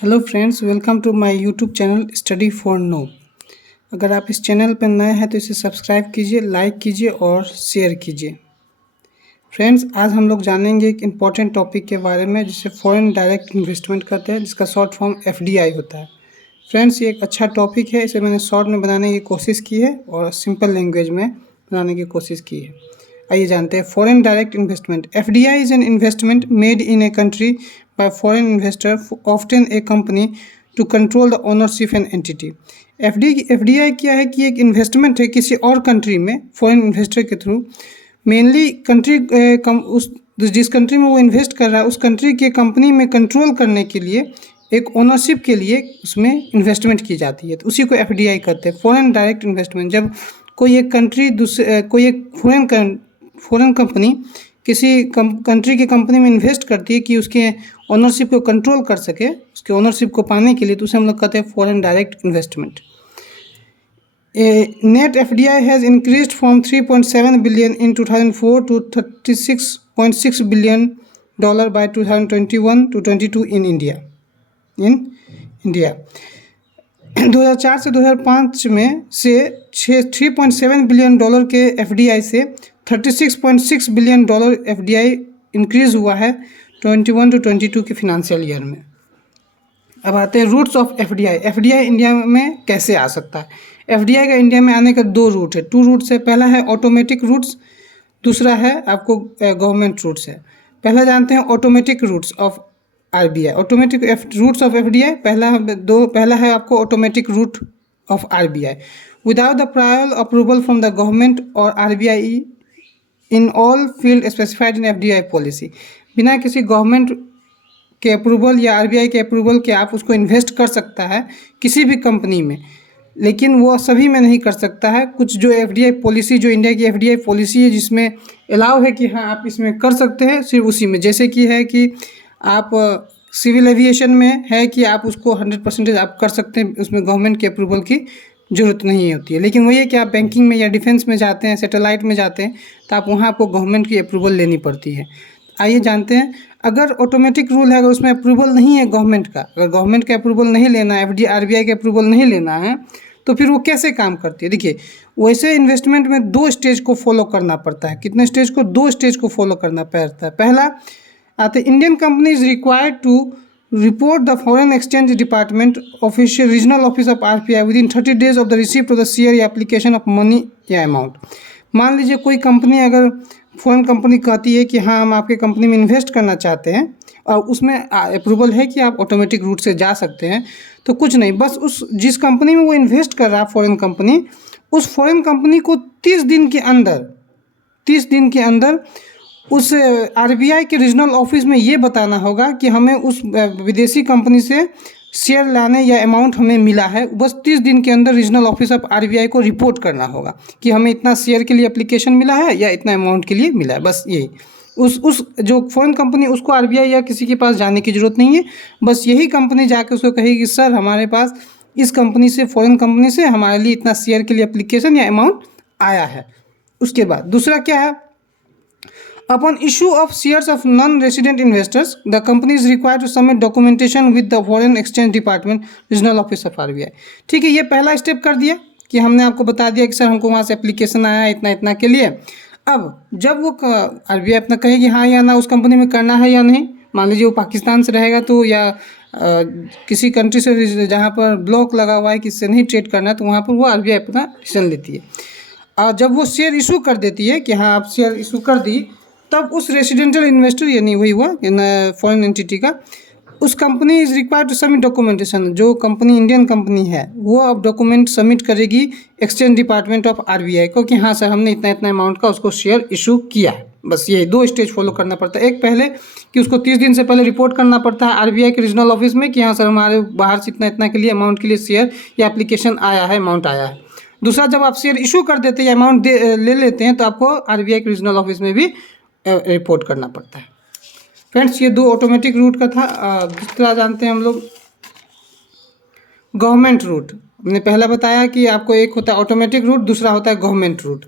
Hello friends, welcome to my YouTube channel study for no. अगर आप इस channel पर नए हैं तो इसे सब्सक्राइब कीजिए, लाइक कीजिए और शेयर कीजिए। फ्रेंड्स, आज हम लोग जानेंगे एक इम्पॉर्टेंट टॉपिक के बारे में जिसे फॉरेन डायरेक्ट इन्वेस्टमेंट कहते हैं, जिसका शॉर्ट फॉर्म एफडीआई होता है। फ्रेंड्स, ये एक अच्छा टॉपिक है, इसे मैंने शॉर्ट में बनाने की कोशिश की है और सिंपल लैंग्वेज में बनाने की कोशिश की है। आइए जानते हैं foreign direct investment. FDI is an investment made in a country by foreign investor, often a company, to control the ownership and entity. FDI क्या है कि एक इन्वेस्टमेंट है किसी और कंट्री में फॉरेन इन्वेस्टर के थ्रू। मेनली कंट्री उस जिस कंट्री में वो इन्वेस्ट कर रहा है उस कंट्री के कंपनी में कंट्रोल करने के लिए, एक ओनरशिप के लिए उसमें इन्वेस्टमेंट की जाती है, तो उसी को एफडीआई कहते हैं, फॉरेन डायरेक्ट इन्वेस्टमेंट। जब कोई एक कंट्री कोई एक फॉरेन कंपनी किसी कंट्री की कंपनी में इन्वेस्ट करती है कि उसके ओनरशिप को कंट्रोल कर सके, उसके ओनरशिप को पाने के लिए, तो उसे हम लोग कहते हैं foreign direct investment. Net FDI has increased from 3.7 billion in 2004 to 36.6 billion dollar by 2021 to 22 in India. 2004 से 2005 में से 3.7 बिलियन डॉलर के एफडीआई से 36.6 बिलियन डॉलर एफडीआई इंक्रीज हुआ है 21 to 22 के फिनेंशियल ईयर में। अब आते हैं routes of FDI. FDI India में कैसे आ सकता है? एफडीआई का इंडिया में आने का दो रूट है, टू रूट्स है। पहला है ऑटोमेटिक रूट्स, दूसरा है आपको गवर्नमेंट रूट्स है। पहला जानते हैं automatic routes of RBI. Automatic routes of FDI, पहला है आपको automatic route of RBI. Without the prior approval from the government और RBI in all field specified in FDI policy. बिना किसी गवर्नमेंट के अप्रूवल या आरबीआई के अप्रूवल के आप उसको इन्वेस्ट कर सकता है किसी भी कंपनी में, लेकिन वो सभी में नहीं कर सकता है। कुछ जो एफडीआई पॉलिसी, जो इंडिया की एफडीआई पॉलिसी है, जिसमें अलाउ है कि हाँ आप इसमें कर सकते हैं, सिर्फ उसी में। जैसे कि है कि आप सिविल एविएशन में है कि आप उसको 100% आप कर सकते हैं, उसमें गवर्नमेंट के अप्रूवल की ज़रूरत नहीं होती है। लेकिन वही है कि आप बैंकिंग में या डिफेंस में जाते हैं, सैटेलाइट में जाते हैं, तो आप वहाँ आपको गवर्नमेंट की अप्रूवल लेनी पड़ती है। आइए जानते हैं, अगर ऑटोमेटिक रूल है, अगर उसमें अप्रूवल नहीं है गवर्नमेंट का, अगर गवर्नमेंट का अप्रूवल नहीं लेना है, आरबीआई का अप्रूवल नहीं लेना है, तो फिर वो कैसे काम करती है? देखिए, वैसे इन्वेस्टमेंट में दो स्टेज को फॉलो करना पड़ता है। कितने स्टेज को? दो स्टेज को फॉलो करना पड़ता है। पहला आते Indian company is required to report the foreign exchange department official regional office of RBI with in 30 days of the receipt of the share या एप्लीकेशन ऑफ मनी या अमाउंट। मान लीजिए कोई कंपनी, अगर फॉरेन कंपनी कहती है कि हाँ हम आपके कंपनी में इन्वेस्ट करना चाहते हैं और उसमें अप्रूवल है कि आप ऑटोमेटिक रूट से जा सकते हैं, तो कुछ नहीं, बस उस जिस कंपनी में वो इन्वेस्ट कर रहा है फॉरेन कंपनी, उस फॉरेन कंपनी को 30 दिन के अंदर उस आरबीआई के रीजनल ऑफिस में ये बताना होगा कि हमें उस विदेशी कंपनी से शेयर लाने या अमाउंट हमें मिला है। बस 30 दिन के अंदर रीजनल ऑफिस ऑफ आरबीआई को रिपोर्ट करना होगा कि हमें इतना शेयर के लिए एप्लीकेशन मिला है या इतना अमाउंट के लिए मिला है। बस यही उस जो फॉरेन कंपनी, उसको आरबीआई या किसी के पास जाने की ज़रूरत नहीं है। बस यही कंपनी जाके उसको कहेगी सर हमारे पास इस कंपनी से, फॉरेन कंपनी से हमारे लिए इतना शेयर के लिए एप्लीकेशन या अमाउंट आया है। उसके बाद दूसरा क्या है? Upon issue of shares of non-resident investors, the company is required to submit documentation with the Foreign Exchange Department, Regional Office of RBI। ठीक है, ये पहला स्टेप कर दिया कि हमने आपको बता दिया कि सर हमको वहाँ से एप्लीकेशन आया इतना इतना के लिए। अब जब वो आरबीआई अपना कहेगी हाँ या ना उस कंपनी में करना है या नहीं, मान लीजिए वो पाकिस्तान से रहेगा तो, या किसी कंट्री से जहाँ पर ब्लॉक लगा हुआ है कि इससे नहीं ट्रेड करना है, तो वहाँ पर वो आरबीआई अपना डिसीजन लेती है। और जब वो शेयर इशू कर देती है कि हाँ आप शेयर इशू कर दी, तब उस रेसिडेंशियल इन्वेस्टर, यानी वही हुआ फॉरेन एंटिटी का, उस company is required to submit documentation. जो कंपनी इंडियन कंपनी है वो अब डॉक्यूमेंट सबमिट करेगी एक्सचेंज डिपार्टमेंट ऑफ आरबीआई को कि हाँ सर हमने इतना इतना अमाउंट का उसको शेयर इशू किया है। बस ये दो स्टेज फॉलो करना पड़ता है। एक पहले कि उसको 30 दिन से पहले रिपोर्ट करना पड़ता है आरबीआई के रीजनल ऑफिस में कि हाँ सर हमारे बाहर से इतना इतना के लिए अमाउंट के लिए शेयर या एप्लीकेशन आया है, अमाउंट आया है। दूसरा, जब आप शेयर इशू कर देते हैं या अमाउंट ले लेते हैं, तो आपको आरबीआई के रीजनल ऑफिस में भी रिपोर्ट करना पड़ता है। फ्रेंड्स, ये दो ऑटोमेटिक रूट का था। दूसरा जानते हैं हम लोग गवर्नमेंट रूट। हमने पहला बताया कि आपको एक होता है ऑटोमेटिक रूट, दूसरा होता है गवर्नमेंट रूट।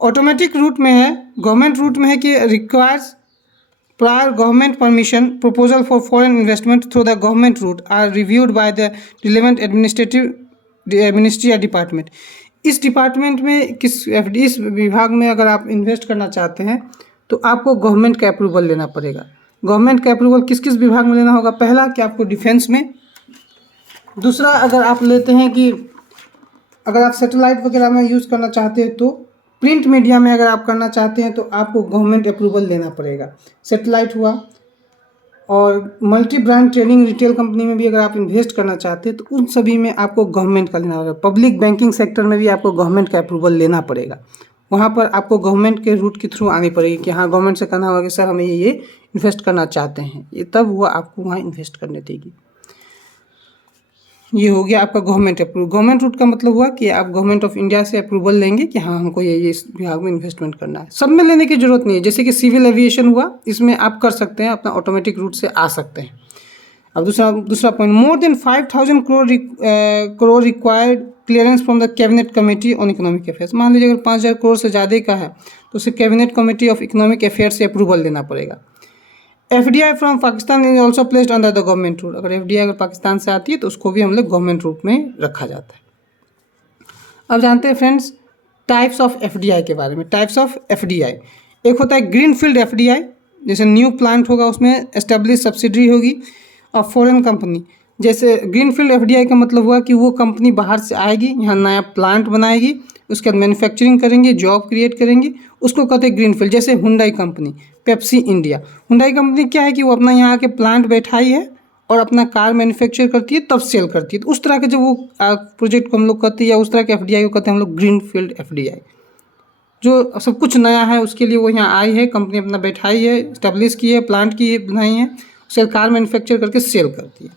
ऑटोमेटिक रूट में है, गवर्नमेंट रूट में है कि requires prior government permission proposal for foreign investment through the government route are reviewed by the relevant administrative ministry या डिपार्टमेंट। इस डिपार्टमेंट में इस विभाग में अगर आप इन्वेस्ट करना चाहते हैं तो आपको गवर्नमेंट का अप्रूवल लेना पड़ेगा। गवर्नमेंट का अप्रूवल किस किस विभाग में लेना होगा? पहला कि आपको डिफेंस में, दूसरा अगर आप लेते हैं कि अगर आप सैटेलाइट वगैरह में यूज़ करना चाहते हैं तो प्रिंट मीडिया में अगर आप करना चाहते हैं तो आपको गवर्नमेंट अप्रूवल लेना पड़ेगा। सैटेलाइट हुआ, और multi brand training retail company में भी अगर आप इन्वेस्ट करना चाहते हैं तो उन सभी में आपको गवर्नमेंट का लेना होगा। पब्लिक बैंकिंग सेक्टर में भी आपको गवर्नमेंट का अप्रूवल लेना पड़ेगा। वहाँ पर आपको गवर्नमेंट के रूट के थ्रू आनी पड़ेगी कि हाँ गवर्नमेंट से कहना होगा कि सर हमें ये इन्वेस्ट करना चाहते हैं, ये तब वो आपको वहाँ इन्वेस्ट करने देगी। ये हो गया आपका गवर्नमेंट अप्रूवल। गवर्नमेंट रूट का मतलब हुआ कि आप गवर्नमेंट ऑफ इंडिया से अप्रूवल लेंगे कि हाँ हमको ये इस विभाग में इन्वेस्टमेंट करना है। सब में लेने की जरूरत नहीं है। जैसे कि सिविल एविएशन हुआ, इसमें आप कर सकते हैं, अपना ऑटोमेटिक रूट से आ सकते हैं। अब दूसरा point, more than 5000 crore required clearance from the cabinet committee on economic affairs. मान लीजिए अगर 5000 करोड़ से ज़्यादा का है तो उसे cabinet committee of economic affairs से अप्रूवल लेना पड़ेगा। FDI from Pakistan is also placed under the government route. अगर FDI अगर पाकिस्तान से आती है तो उसको भी हम लोग गवर्नमेंट रूट में रखा जाता है। अब जानते हैं फ्रेंड्स टाइप्स ऑफ FDI के बारे में। टाइप्स ऑफ FDI, एक होता है ग्रीन फील्ड FDI, जैसे न्यू प्लांट होगा उसमें एस्टेब्लिश सब्सिडरी होगी। और फॉरेन कंपनी, जैसे ग्रीन फील्ड FDI का मतलब हुआ कि वो कंपनी बाहर से आएगी, यहाँ नया प्लांट बनाएगी, उसके बाद मैन्युफैक्चरिंग करेंगे, जॉब क्रिएट करेंगे, उसको कहते हैं ग्रीन फील्ड। जैसे Hyundai company, Pepsi India. Hyundai company क्या है कि वो अपना यहाँ के प्लांट बैठाई है और अपना कार मैन्युफैक्चर करती है तब सेल करती है। तो उस तरह के जो वो प्रोजेक्ट को हम लोग कहते हैं या उस तरह के FDI को कहते हैं हम लोग ग्रीन फील्ड FDI। जो सब कुछ नया है उसके लिए वो यहाँ आई है, कंपनी अपना बैठाई है, स्टैब्लिश की है, प्लांट की है, बनाई है, उसे कार मैन्युफैक्चर करके सेल करती है।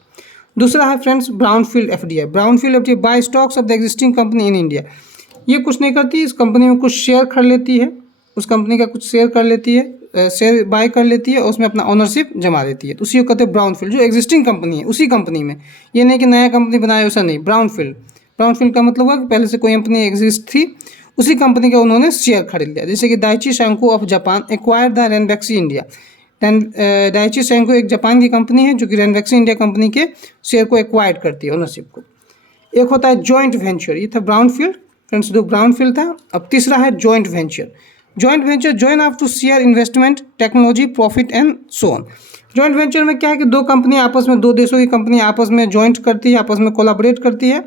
दूसरा है friends brown field FDI। Brown field FDI by stocks of the existing company in India. ये कुछ नहीं करती, इस कंपनी में कुछ शेयर कर लेती है, उस कंपनी का कुछ शेयर कर लेती है, शेयर बाय कर लेती है और उसमें अपना ओनरशिप जमा देती है। तो उसी को कहते हैं ब्राउन फील्ड। जो एग्जिस्टिंग कंपनी है उसी कंपनी में, ये नहीं कि नया कंपनी बनाए वैसा नहीं। ब्राउन फील्ड का मतलब हुआ कि पहले से कोई कंपनी एग्जिस्ट थी, उसी कंपनी का उन्होंने शेयर खरीद लिया। जैसे कि Daiichi Sankyo of Japan acquired the Ranbaxy India. Daiichi Sankyo एक जापान की कंपनी है जो कि रेनबैक्सी इंडिया कंपनी के शेयर को एक्वायर्ड करती है, ओनरशिप को। एक होता है जॉइंट वेंचर, ये था ब्राउन फील्ड फ्रेंड्स, जो ब्राउन फील्ड था। अब तीसरा है joint venture. Joint venture join up to share investment, technology, profit and so on. Joint venture में क्या है कि दो कंपनी आपस में, दो देशों की कंपनी आपस में जॉइंट करती है, आपस में कोलैबोरेट करती है,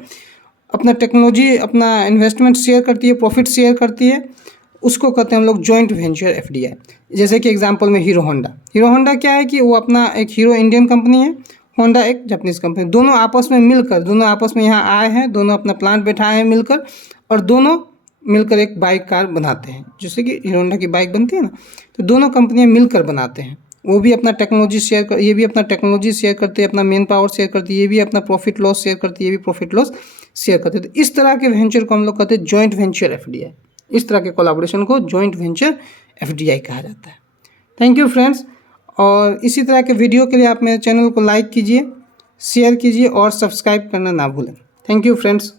अपना टेक्नोलॉजी, अपना इन्वेस्टमेंट शेयर करती है, प्रॉफिट शेयर करती है, उसको कहते हैं हम लोग जॉइंट वेंचर FDI। जैसे कि एग्जांपल में हीरो होंडा क्या है कि वो अपना एक हीरो इंडियन कंपनी है, होंडा एक जापानीज कंपनी, दोनों आपस में मिलकर, दोनों आपस में यहाँ आए हैं, दोनों अपना प्लांट बैठाए हैं मिलकर, और दोनों मिलकर एक बाइक कार बनाते हैं। जैसे कि हीरो होंडा की बाइक बनती है ना, तो दोनों कंपनियाँ मिलकर बनाते हैं। वो भी अपना टेक्नोलॉजी शेयर कर, ये भी अपना टेक्नोलॉजी शेयर करते हैं, अपना मेन पावर शेयर करती है, ये भी अपना प्रॉफिट लॉस शेयर करती है, ये भी प्रॉफिट लॉस शेयर करते हैं। तो इस तरह के वेंचर को हम लोग कहते हैं जॉइंट वेंचर FDI। इस तरह के कोलैबोरेशन को जॉइंट वेंचर FDI कहा जाता है। थैंक यू फ्रेंड्स, और इसी तरह के वीडियो के लिए आप मेरे चैनल को लाइक कीजिए, शेयर कीजिए और सब्सक्राइब करना ना भूलें। Thank you friends.